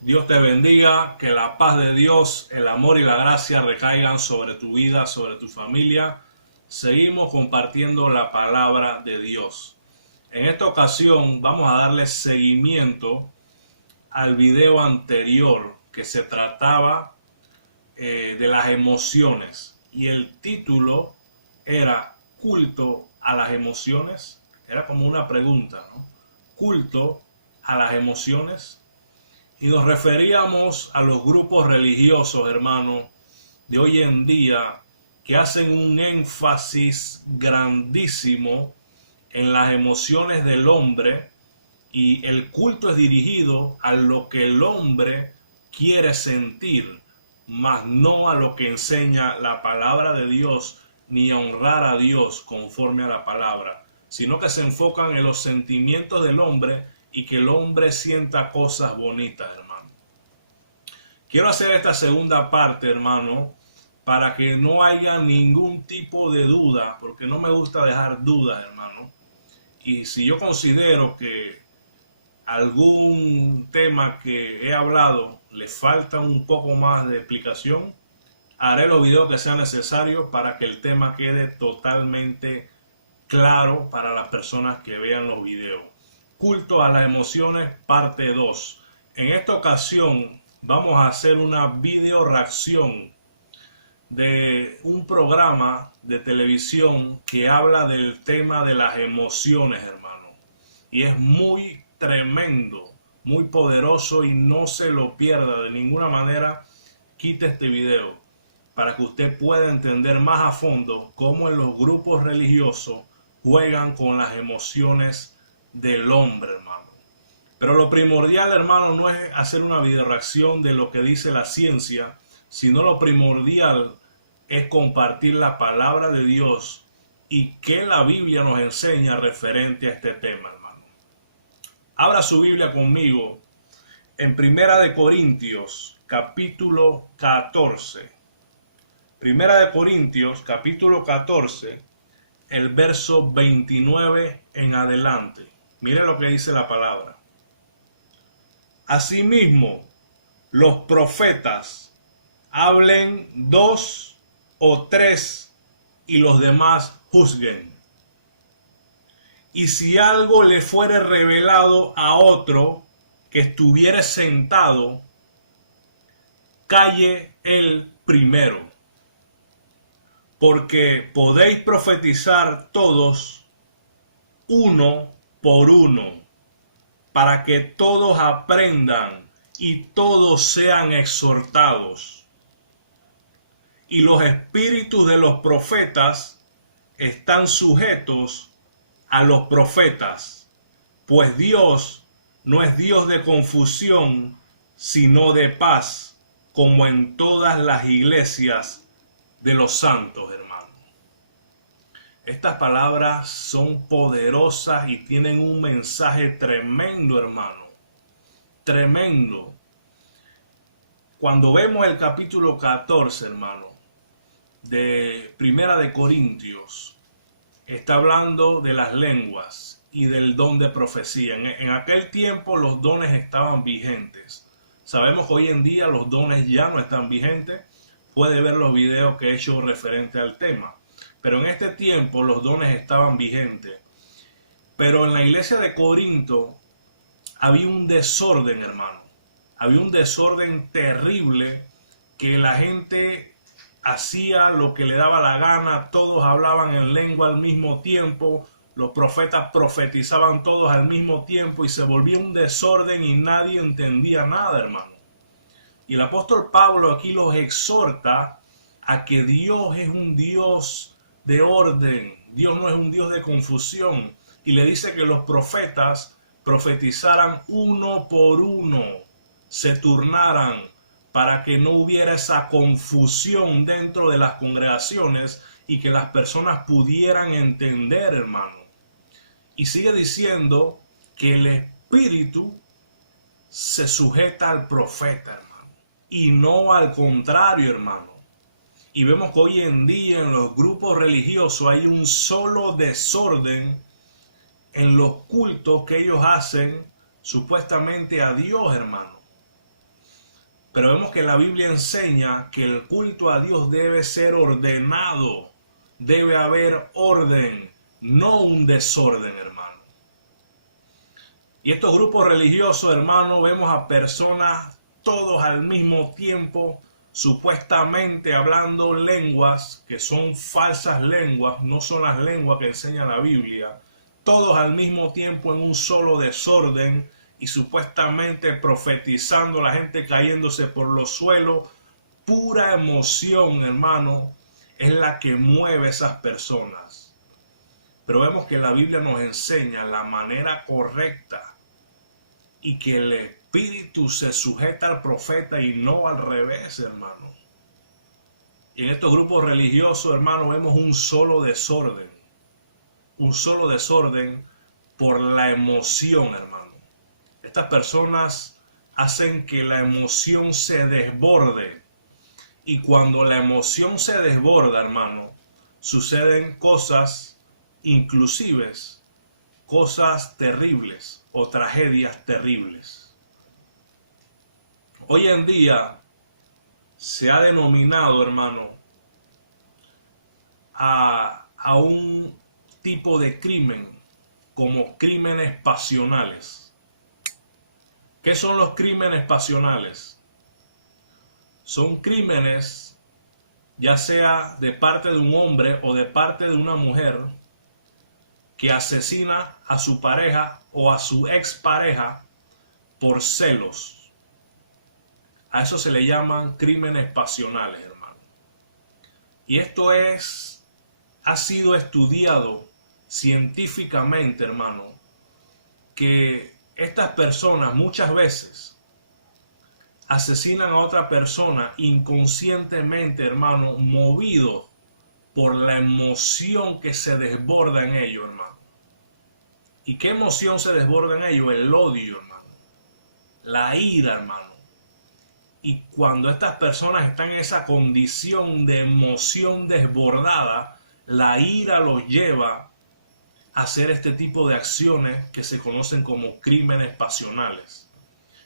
Dios te bendiga, que la paz de Dios, el amor y la gracia recaigan sobre tu vida, sobre tu familia. Seguimos compartiendo la palabra de Dios. En esta ocasión vamos a darle seguimiento al video anterior que se trataba de las emociones. Y el título era culto a las emociones. Era como una pregunta, ¿no? Culto a las emociones. Y nos referíamos a los grupos religiosos, hermanos, de hoy en día que hacen un énfasis grandísimo en las emociones del hombre, y el culto es dirigido a lo que el hombre quiere sentir, mas no a lo que enseña la palabra de Dios, ni a honrar a Dios conforme a la palabra, sino que se enfocan en los sentimientos del hombre y que el hombre sienta cosas bonitas, hermano. Quiero hacer esta segunda parte, hermano, para que no haya ningún tipo de duda, porque no me gusta dejar dudas, hermano. Y si yo considero que algún tema que he hablado le falta un poco más de explicación, haré los videos que sean necesarios para que el tema quede totalmente claro para las personas que vean los videos. Culto a las emociones, parte 2. En esta ocasión vamos a hacer una video reacción de un programa de televisión que habla del tema de las emociones, hermano. Y es muy tremendo, muy poderoso, y no se lo pierda de ninguna manera. Quite este video para que usted pueda entender más a fondo cómo en los grupos religiosos juegan con las emociones del hombre, hermano. Pero lo primordial, hermano, no es hacer una video reacción de lo que dice la ciencia, sino lo primordial es compartir la palabra de Dios y que la Biblia nos enseña referente a este tema, hermano. Abra su Biblia conmigo en Primera de Corintios, capítulo 14. Primera de Corintios, capítulo 14, el verso 29 en adelante. Mire lo que dice la palabra. Asimismo, los profetas hablen 2 o 3 y los demás juzguen. Y si algo le fuere revelado a otro que estuviere sentado, calle él primero. Porque podéis profetizar todos uno por uno, para que todos aprendan y todos sean exhortados. Y los espíritus de los profetas están sujetos a los profetas, pues Dios no es Dios de confusión, sino de paz, como en todas las iglesias de los santos, hermano. Estas palabras son poderosas y tienen un mensaje tremendo, hermano. Tremendo. Cuando vemos el capítulo 14, hermano, de Primera de Corintios, está hablando de las lenguas y del don de profecía. En aquel tiempo los dones estaban vigentes. Sabemos que hoy en día los dones ya no están vigentes. Puede ver los videos que he hecho referente al tema. Pero en este tiempo los dones estaban vigentes. Pero en la iglesia de Corinto había un desorden, hermano. Había un desorden terrible, que la gente hacía lo que le daba la gana. Todos hablaban en lengua al mismo tiempo. Los profetas profetizaban todos al mismo tiempo y se volvía un desorden y nadie entendía nada, hermano. Y el apóstol Pablo aquí los exhorta a que Dios es un Dios de orden. Dios no es un Dios de confusión. Y le dice que los profetas profetizaran uno por uno, se turnaran, para que no hubiera esa confusión dentro de las congregaciones y que las personas pudieran entender, hermano. Y sigue diciendo que el espíritu se sujeta al profeta, hermano, y no al contrario, hermano. Y vemos que hoy en día en los grupos religiosos hay un solo desorden en los cultos que ellos hacen supuestamente a Dios, hermano. Pero vemos que la Biblia enseña que el culto a Dios debe ser ordenado, debe haber orden, no un desorden, hermano. Y estos grupos religiosos, hermano, vemos a personas todos al mismo tiempo, supuestamente hablando lenguas que son falsas lenguas, no son las lenguas que enseña la Biblia, todos al mismo tiempo en un solo desorden y supuestamente profetizando, la gente cayéndose por los suelos. Pura emoción, hermano, es la que mueve esas personas. Pero vemos que la Biblia nos enseña la manera correcta y que el espíritu se sujeta al profeta y no al revés, hermano. Y en estos grupos religiosos, hermano, vemos un solo desorden por la emoción, hermano. Estas personas hacen que la emoción se desborde. Y cuando la emoción se desborda, hermano, suceden cosas, inclusive cosas terribles o tragedias terribles. Hoy en día se ha denominado, hermano, a un tipo de crimen como crímenes pasionales. ¿Qué son los crímenes pasionales? Son crímenes, ya sea de parte de un hombre o de parte de una mujer, que asesina a su pareja o a su expareja por celos. A eso se le llaman crímenes pasionales, hermano. Y esto ha sido estudiado científicamente, hermano, que estas personas muchas veces asesinan a otra persona inconscientemente, hermano, movido por la emoción que se desborda en ellos, hermano. ¿Y qué emoción se desborda en ellos? El odio, hermano. La ira, hermano. Y cuando estas personas están en esa condición de emoción desbordada, la ira los lleva a hacer este tipo de acciones que se conocen como crímenes pasionales.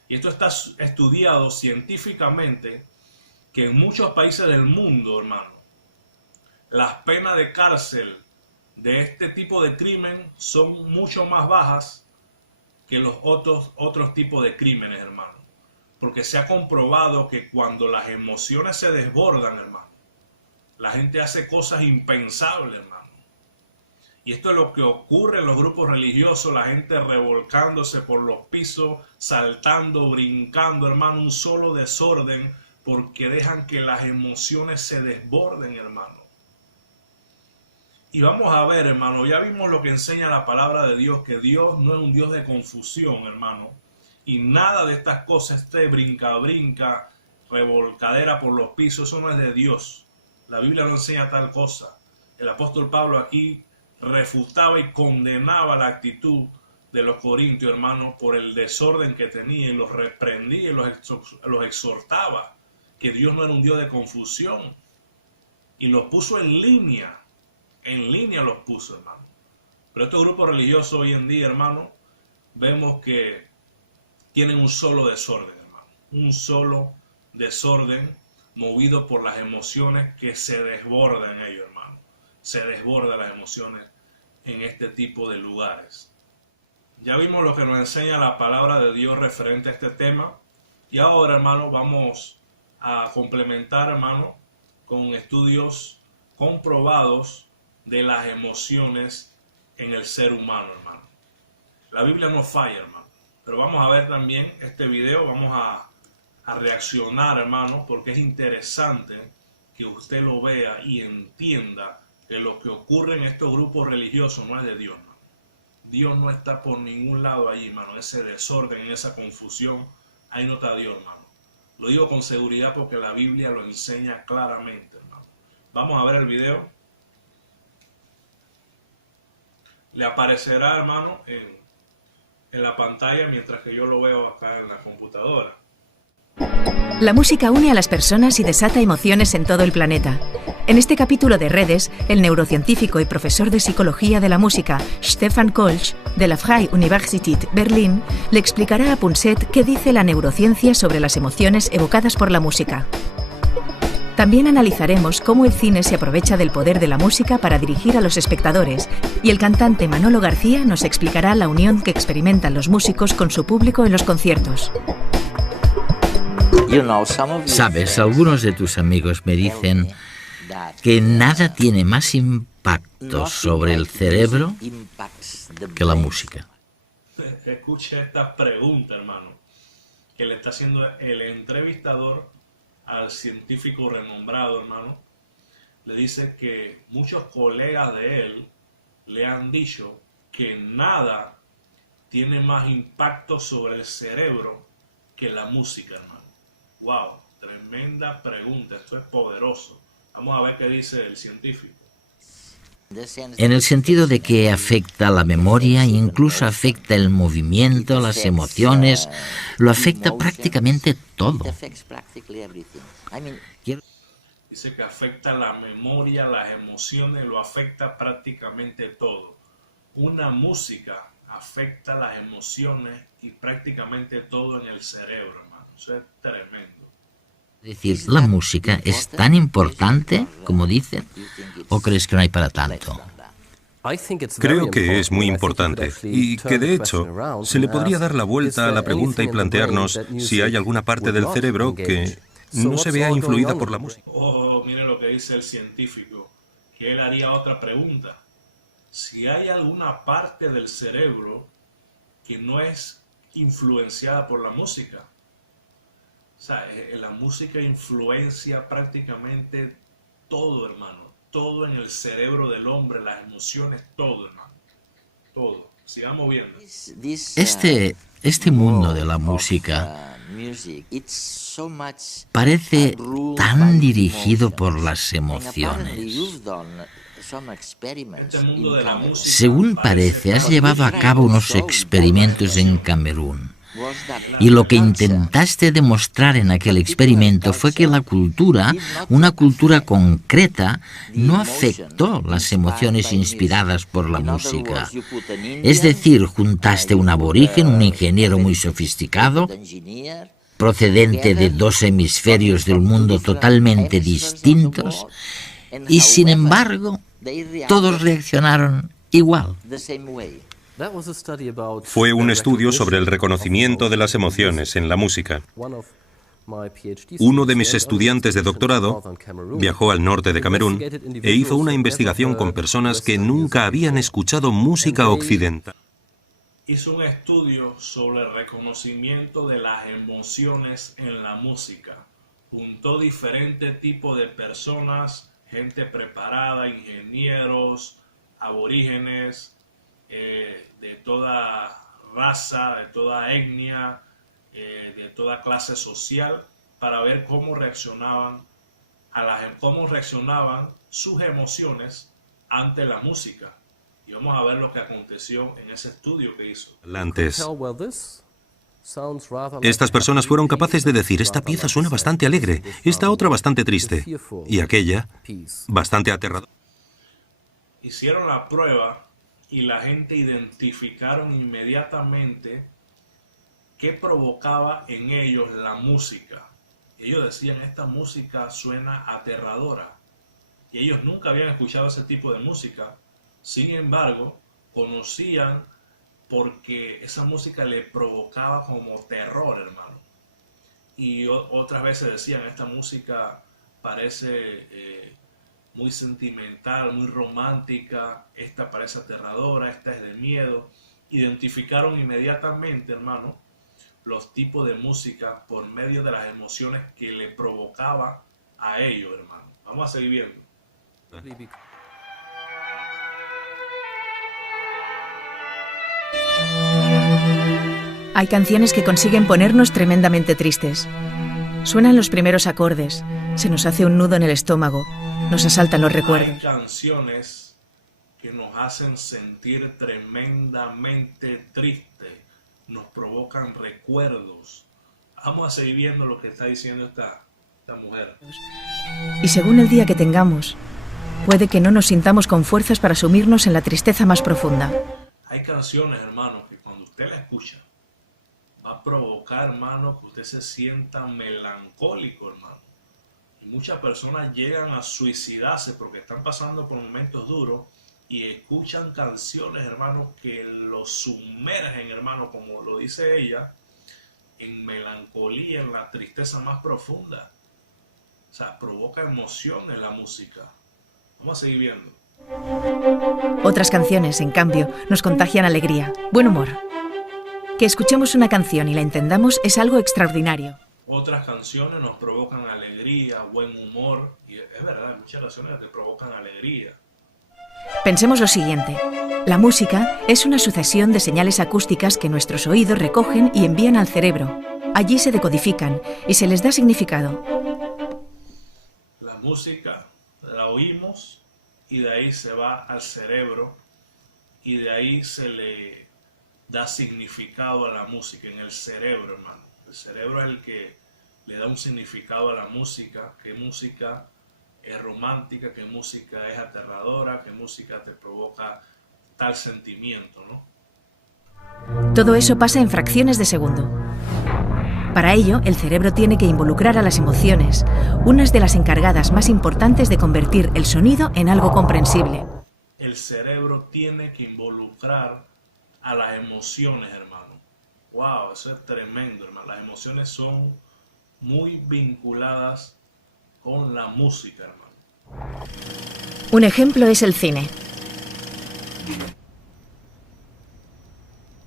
Y esto está estudiado científicamente, que en muchos países del mundo, hermano, las penas de cárcel de este tipo de crimen son mucho más bajas que los otros tipos de crímenes, hermano. Porque se ha comprobado que cuando las emociones se desbordan, hermano, la gente hace cosas impensables, hermano. Y esto es lo que ocurre en los grupos religiosos, la gente revolcándose por los pisos, saltando, brincando, hermano, un solo desorden, porque dejan que las emociones se desborden, hermano. Y vamos a ver, hermano, ya vimos lo que enseña la palabra de Dios, que Dios no es un Dios de confusión, hermano. Y nada de estas cosas, este brinca, revolcadera por los pisos, eso no es de Dios. La Biblia no enseña tal cosa. El apóstol Pablo aquí refutaba y condenaba la actitud de los corintios, hermanos, por el desorden que tenían, y los reprendía y los exhortaba, que Dios no era un Dios de confusión, y los puso en línea los puso, hermano. Pero estos grupos religiosos hoy en día, hermano, vemos que tienen un solo desorden, hermano, un solo desorden movido por las emociones que se desbordan en ellos, hermano. Se desbordan las emociones en este tipo de lugares. Ya vimos lo que nos enseña la palabra de Dios referente a este tema. Y ahora, hermano, vamos a complementar, hermano, con estudios comprobados de las emociones en el ser humano, hermano. La Biblia no falla, hermano. Pero vamos a ver también este video, vamos a reaccionar, hermano, porque es interesante que usted lo vea y entienda que lo que ocurre en estos grupos religiosos no es de Dios, hermano. Dios no está por ningún lado allí, hermano. Ese desorden, en esa confusión, ahí no está Dios, hermano. Lo digo con seguridad porque la Biblia lo enseña claramente, hermano. Vamos a ver el video. Le aparecerá, hermano, en la pantalla mientras que yo lo veo acá en la computadora. La música une a las personas y desata emociones en todo el planeta. En este capítulo de Redes, el neurocientífico y profesor de psicología de la música, Stefan Kolsch, de la Freie Universität Berlin, le explicará a Punset qué dice la neurociencia sobre las emociones evocadas por la música. También analizaremos cómo el cine se aprovecha del poder de la música para dirigir a los espectadores, y el cantante Manolo García nos explicará la unión que experimentan los músicos con su público en los conciertos. Sabes, algunos de tus amigos me dicen que nada tiene más impacto sobre el cerebro que la música. Escuche esta pregunta, hermano, que le está haciendo el entrevistador al científico renombrado, hermano. Le dice que muchos colegas de él le han dicho que nada tiene más impacto sobre el cerebro que la música, hermano. Wow, tremenda pregunta, esto es poderoso. Vamos a ver qué dice el científico. En el sentido de que afecta la memoria, incluso afecta el movimiento, las emociones, lo afecta prácticamente todo. Dice que afecta la memoria, las emociones, lo afecta prácticamente todo. Una música afecta las emociones y prácticamente todo en el cerebro, hermano. Eso es tremendo. Es decir, ¿la música es tan importante, como dicen, o crees que no hay para tanto? Creo que es muy importante y que de hecho se le podría dar la vuelta a la pregunta y plantearnos si hay alguna parte del cerebro que no se vea influida por la música. Oh, miren lo que dice el científico, que él haría otra pregunta. Si hay alguna parte del cerebro que no es influenciada por la música. O sea, la música influencia prácticamente todo, hermano. Todo en el cerebro del hombre, las emociones, todo, hermano. Todo. Sigamos viendo. Este mundo de la música parece tan dirigido por las emociones. Este mundo de la música Según parece, has llevado a cabo unos experimentos en Camerún. Y lo que intentaste demostrar en aquel experimento fue que la cultura, una cultura concreta, no afectó las emociones inspiradas por la música. Es decir, juntaste un aborigen, un ingeniero muy sofisticado, procedente de dos hemisferios del mundo totalmente distintos, y sin embargo, todos reaccionaron igual. Fue un estudio sobre el reconocimiento de las emociones en la música. Uno de mis estudiantes de doctorado viajó al norte de Camerún e hizo una investigación con personas que nunca habían escuchado música occidental. Hizo un estudio sobre el reconocimiento de las emociones en la música. Juntó diferentes tipos de personas, gente preparada, ingenieros, aborígenes, de toda raza, de toda etnia, de toda clase social, para ver cómo reaccionaban cómo reaccionaban sus emociones ante la música. Y vamos a ver lo que aconteció en ese estudio que hizo. Estas personas fueron capaces de decir: esta pieza suena bastante alegre, esta otra bastante triste, y aquella bastante aterradora. Hicieron la prueba y la gente identificaron inmediatamente qué provocaba en ellos la música. Ellos decían: esta música suena aterradora. Y ellos nunca habían escuchado ese tipo de música. Sin embargo, conocían porque esa música le provocaba como terror, hermano. Y otras veces decían: esta música parece muy sentimental, muy romántica, esta parece aterradora, esta es de miedo. Identificaron inmediatamente, hermano, los tipos de música por medio de las emociones que le provocaba a ellos, hermano. Vamos a seguir viendo. Hay canciones que consiguen ponernos tremendamente tristes. Suenan los primeros acordes, se nos hace un nudo en el estómago, nos asaltan los recuerdos. Hay canciones que nos hacen sentir tremendamente tristes, nos provocan recuerdos, Vamos a seguir viendo lo que está diciendo esta mujer. Y según el día que tengamos, puede que no nos sintamos con fuerzas para sumirnos en la tristeza más profunda. Hay canciones, hermano, que cuando usted la escucha, va a provocar, hermano, que usted se sienta melancólico, hermano. Y muchas personas llegan a suicidarse porque están pasando por momentos duros y escuchan canciones, hermano, que los sumergen, hermano, como lo dice ella, en melancolía, en la tristeza más profunda. O sea, provoca emoción en la música. Vamos a seguir viendo. Otras canciones, en cambio, nos contagian alegría, buen humor. Que escuchemos una canción y la entendamos es algo extraordinario. Otras canciones nos provocan alegría, buen humor. Y es verdad, muchas canciones te provocan alegría. Pensemos lo siguiente. La música es una sucesión de señales acústicas que nuestros oídos recogen y envían al cerebro. Allí se decodifican y se les da significado. La música la oímos y de ahí se va al cerebro y de ahí se le da significado a la música en el cerebro, hermano. El cerebro es el que le da un significado a la música, qué música es romántica, qué música es aterradora, qué música te provoca tal sentimiento, ¿no? Todo eso pasa en fracciones de segundo. Para ello, el cerebro tiene que involucrar a las emociones, unas de las encargadas más importantes de convertir el sonido en algo comprensible. El cerebro tiene que involucrar a las emociones, hermano. Wow, eso es tremendo, hermano. Las emociones son muy vinculadas con la música, hermano. Un ejemplo es el cine.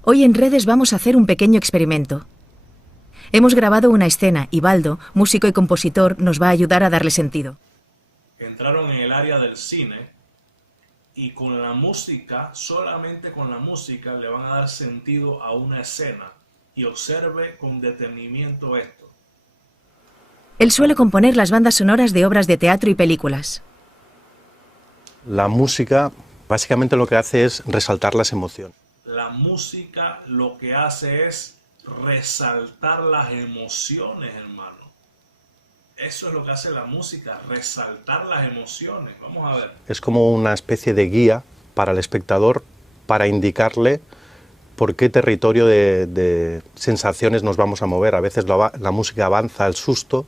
Hoy en Redes vamos a hacer un pequeño experimento. Hemos grabado una escena y Baldo, músico y compositor, nos va a ayudar a darle sentido. Entraron en el área del cine y con la música, solamente con la música, le van a dar sentido a una escena. Y observe con detenimiento esto. Él suele componer las bandas sonoras de obras de teatro y películas. La música básicamente lo que hace es resaltar las emociones. La música lo que hace es resaltar las emociones, hermano. Eso es lo que hace la música, resaltar las emociones. Vamos a ver. Es como una especie de guía para el espectador para indicarle por qué territorio de sensaciones nos vamos a mover. A veces la música avanza al susto,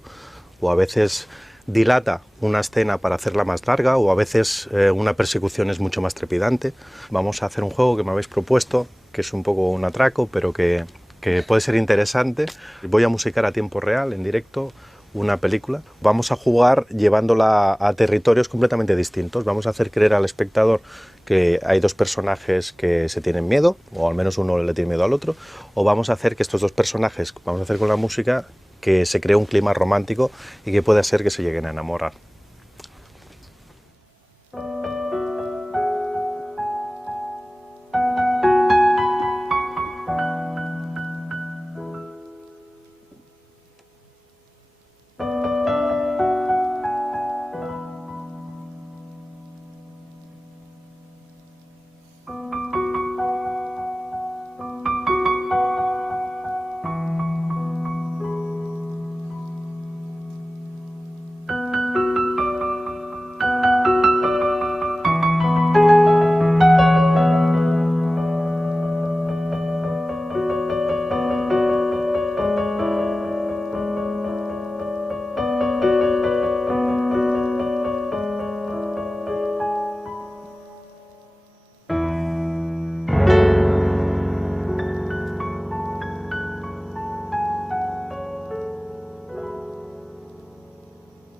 o a veces dilata una escena para hacerla más larga, o a veces una persecución es mucho más trepidante. Vamos a hacer un juego que me habéis propuesto, que es un poco un atraco, pero que puede ser interesante. Voy a musicar a tiempo real, en directo, una película. Vamos a jugar llevándola a territorios completamente distintos. Vamos a hacer creer al espectador que hay dos personajes que se tienen miedo, o al menos uno le tiene miedo al otro, o vamos a hacer que estos dos personajes, vamos a hacer con la música, que se cree un clima romántico y que pueda ser que se lleguen a enamorar.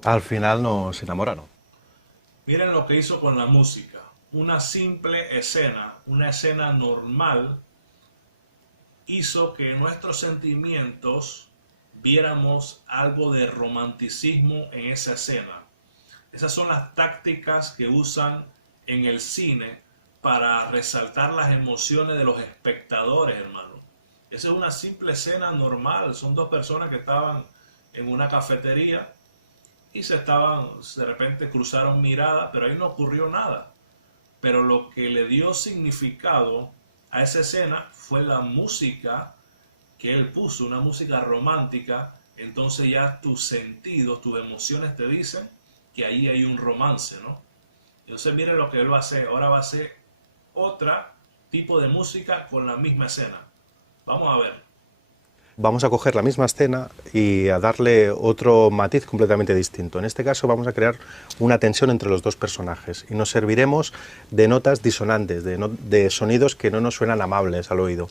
Al final nos enamoraron. Miren lo que hizo con la música. Una simple escena, una escena normal, hizo que nuestros sentimientos viéramos algo de romanticismo en esa escena. Esas son las tácticas que usan en el cine para resaltar las emociones de los espectadores, hermano. Esa es una simple escena normal. Son dos personas que estaban en una cafetería y de repente cruzaron miradas, pero ahí no ocurrió nada. Pero lo que le dio significado a esa escena fue la música que él puso una música romántica, entonces ya tus sentidos, tus emociones te dicen que ahí hay un romance, ¿no? Entonces mire lo que él va a hacer. Ahora va a hacer otro tipo de música con la misma escena. Vamos a ver. Vamos a coger la misma escena y a darle otro matiz completamente distinto. En este caso vamos a crear una tensión entre los dos personajes y nos serviremos de notas disonantes, de sonidos que no nos suenan amables al oído.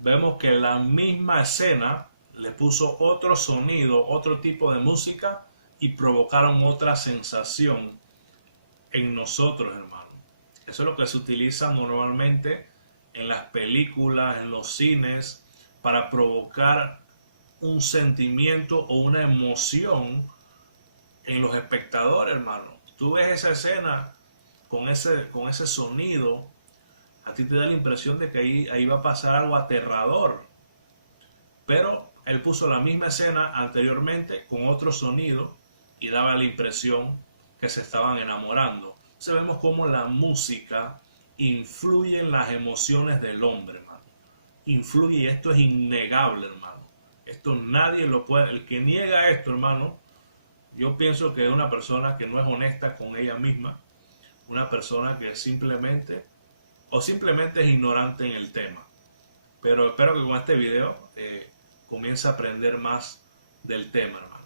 Vemos que la misma escena le puso otro sonido, otro tipo de música y provocaron otra sensación en nosotros, hermano. Eso es lo que se utiliza normalmente en las películas, en los cines, para provocar un sentimiento o una emoción en los espectadores, hermano. Tú ves esa escena con ese sonido, a ti te da la impresión de que ahí va a pasar algo aterrador. Pero él puso la misma escena anteriormente con otro sonido y daba la impresión que se estaban enamorando. Entonces vemos cómo la música influye en las emociones del hombre, hermano. Influye, y esto es innegable, hermano. Esto nadie lo puede. El que niega esto, hermano, yo pienso que es una persona que no es honesta con ella misma, una persona que simplemente es ignorante en el tema. Pero espero que con este video comience a aprender más del tema, hermano.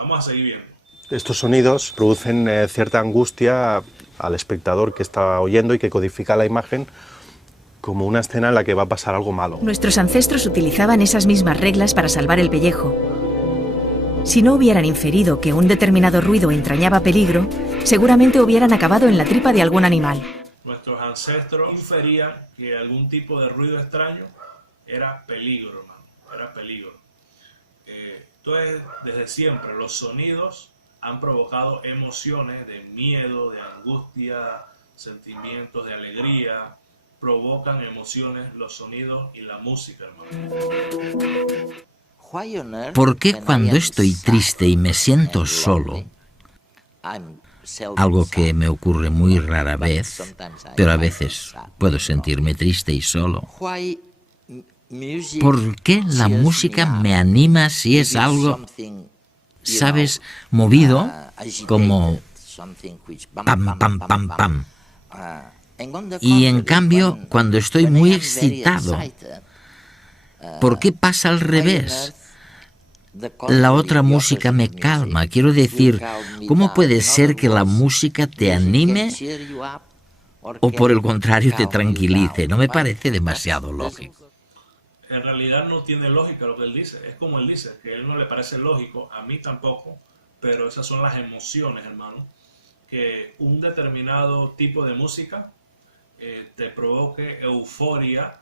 Vamos a seguir viendo. Estos sonidos producen cierta angustia al espectador que está oyendo y que codifica la imagen como una escena en la que va a pasar algo malo. Nuestros ancestros utilizaban esas mismas reglas para salvar el pellejo. Si no hubieran inferido que un determinado ruido entrañaba peligro, seguramente hubieran acabado en la tripa de algún animal. Nuestros ancestros inferían que algún tipo de ruido extraño era peligro, hermano. Era peligro. Entonces, desde siempre, los sonidos han provocado emociones de miedo, de angustia, sentimientos de alegría. Provocan emociones, los sonidos y la música, hermano. ¿Por qué cuando estoy triste y me siento solo, algo que me ocurre muy rara vez, pero a veces puedo sentirme triste y solo, ¿por qué la música me anima si es algo, sabes, movido, como pam, pam, pam, pam? Y en cambio, cuando estoy muy excitado, ¿por qué pasa al revés? La otra música me calma. Quiero decir, ¿cómo puede ser que la música te anime o por el contrario te tranquilice? No me parece demasiado lógico. En realidad no tiene lógica lo que él dice. Es como él dice, que a él no le parece lógico, a mí tampoco, pero esas son las emociones, hermano. Que un determinado tipo de música te provoque euforia,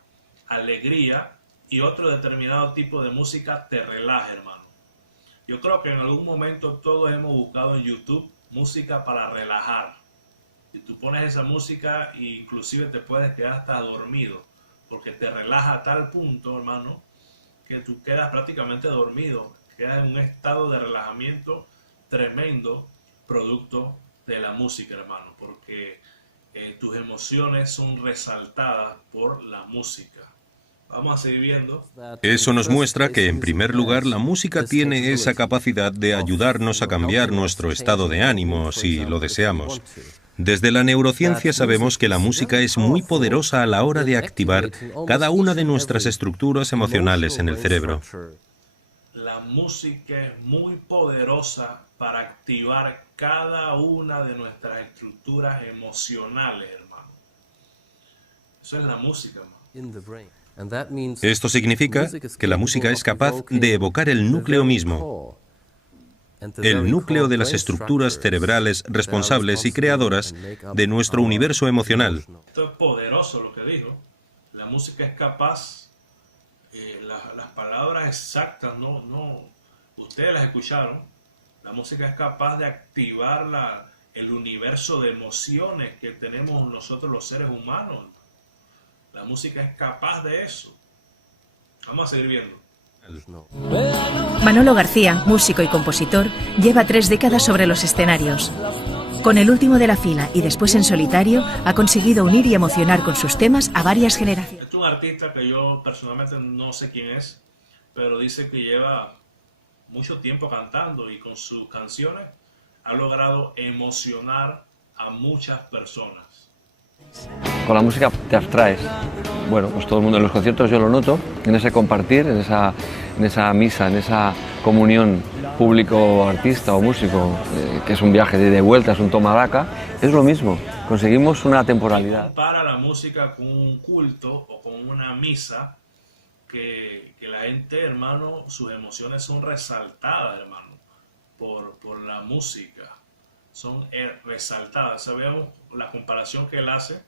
alegría, y otro determinado tipo de música te relaja, hermano. Yo creo que en algún momento todos hemos buscado en YouTube música para relajar. Y tú pones esa música e inclusive te puedes quedar hasta dormido, porque te relaja a tal punto, hermano, que tú quedas prácticamente dormido, quedas en un estado de relajamiento tremendo, producto de la música, hermano, porque tus emociones son resaltadas por la música. Vamos a seguir viendo. Eso nos muestra que, en primer lugar, la música tiene esa capacidad de ayudarnos a cambiar nuestro estado de ánimo, si lo deseamos. Desde la neurociencia sabemos que la música es muy poderosa a la hora de activar cada una de nuestras estructuras emocionales en el cerebro. La la música es muy poderosa para activar cada una de nuestras estructuras emocionales, hermano. Eso es la música, hermano. Esto significa que la música es capaz de evocar el núcleo mismo, el núcleo de las estructuras cerebrales responsables y creadoras de nuestro universo emocional. Esto es poderoso lo que dijo. La música es capaz, las palabras exactas, ustedes las escucharon. La música es capaz de activar el universo de emociones que tenemos nosotros los seres humanos. La música es capaz de eso. Vamos a seguir viendo. Manolo García, músico y compositor, lleva 3 décadas sobre los escenarios. Con El último de la fila y después en solitario, ha conseguido unir y emocionar con sus temas a varias generaciones. Este es un artista que yo personalmente no sé quién es, pero dice que lleva mucho tiempo cantando y con sus canciones ha logrado emocionar a muchas personas. Con la música te abstraes. Bueno, pues todo el mundo en los conciertos yo lo noto, en ese compartir, en esa misa, en esa comunión público-artista o músico, que es un viaje de vuelta, es un toma daca, es lo mismo, conseguimos una temporalidad. Compara la música con un culto o con una misa que la gente, hermano, sus emociones son resaltadas, hermano, por la música. Son resaltadas. Sabemos la comparación que él hace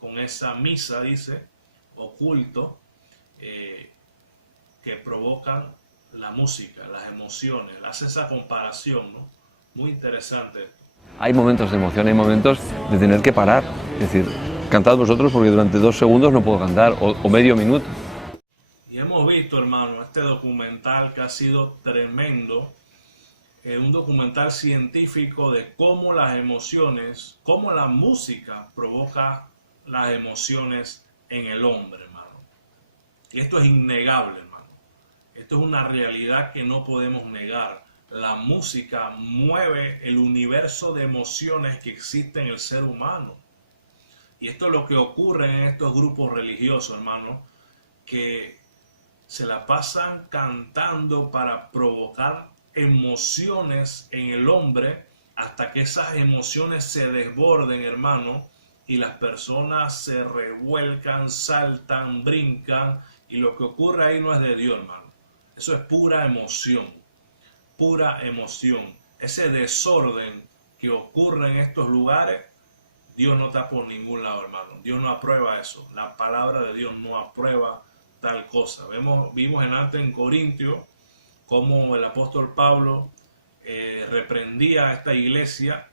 con esa misa, dice, o culto, que provocan la música, las emociones. Hace esa comparación, ¿no? Muy interesante. Hay momentos de emoción, hay momentos de tener que parar. Es decir, cantad vosotros porque durante 2 segundos no puedo cantar, o medio minuto. Y hemos visto, hermano, este documental que ha sido tremendo. Un documental científico de cómo las emociones, cómo la música provoca las emociones en el hombre, hermano. Y esto es innegable, hermano. Esto es una realidad que no podemos negar. La música mueve el universo de emociones que existe en el ser humano. Y esto es lo que ocurre en estos grupos religiosos, hermano, que se la pasan cantando para provocar emociones en el hombre hasta que esas emociones se desborden, hermano, y las personas se revuelcan, saltan, brincan, y lo que ocurre ahí no es de Dios, hermano. Eso es pura emoción, pura emoción. Ese desorden que ocurre en estos lugares, Dios no está por ningún lado, hermano. Dios no aprueba eso. La palabra de Dios no aprueba tal cosa. Vimos antes en Corintios cómo el apóstol Pablo reprendía a esta iglesia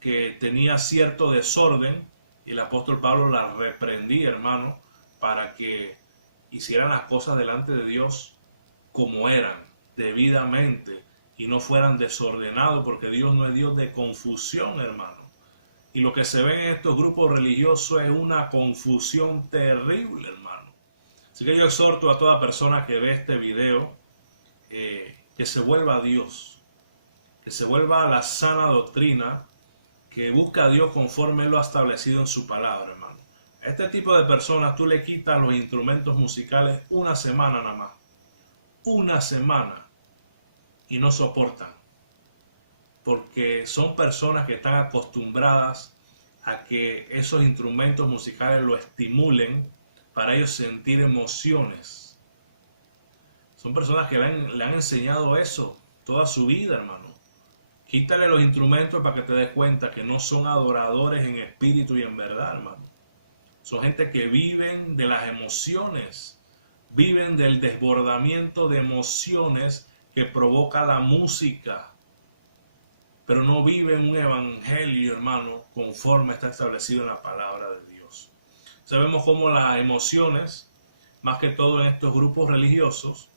que tenía cierto desorden, y el apóstol Pablo la reprendía, hermano, para que hicieran las cosas delante de Dios como eran, debidamente, y no fueran desordenados, porque Dios no es Dios de confusión, hermano. Y lo que se ve en estos grupos religiosos es una confusión terrible, hermano. Así que yo exhorto a toda persona que ve este video que se vuelva a Dios, que se vuelva a la sana doctrina, que busca a Dios conforme Él lo ha establecido en su palabra, hermano. A este tipo de personas tú le quitas los instrumentos musicales una semana nada más. Una semana. Y no soportan. Porque son personas que están acostumbradas a que esos instrumentos musicales lo estimulen para ellos sentir emociones. Son personas que le han enseñado eso toda su vida, hermano. Quítale los instrumentos para que te des cuenta que no son adoradores en espíritu y en verdad, hermano. Son gente que viven de las emociones, viven del desbordamiento de emociones que provoca la música, pero no viven un evangelio, hermano, conforme está establecido en la palabra de Dios. Sabemos cómo las emociones, más que todo en estos grupos religiosos,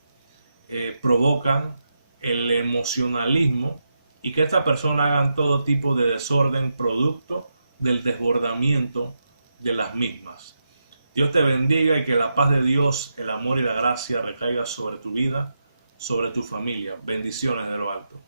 provocan el emocionalismo y que estas personas hagan todo tipo de desorden producto del desbordamiento de las mismas. Dios te bendiga y que la paz de Dios, el amor y la gracia recaiga sobre tu vida, sobre tu familia. Bendiciones de lo alto.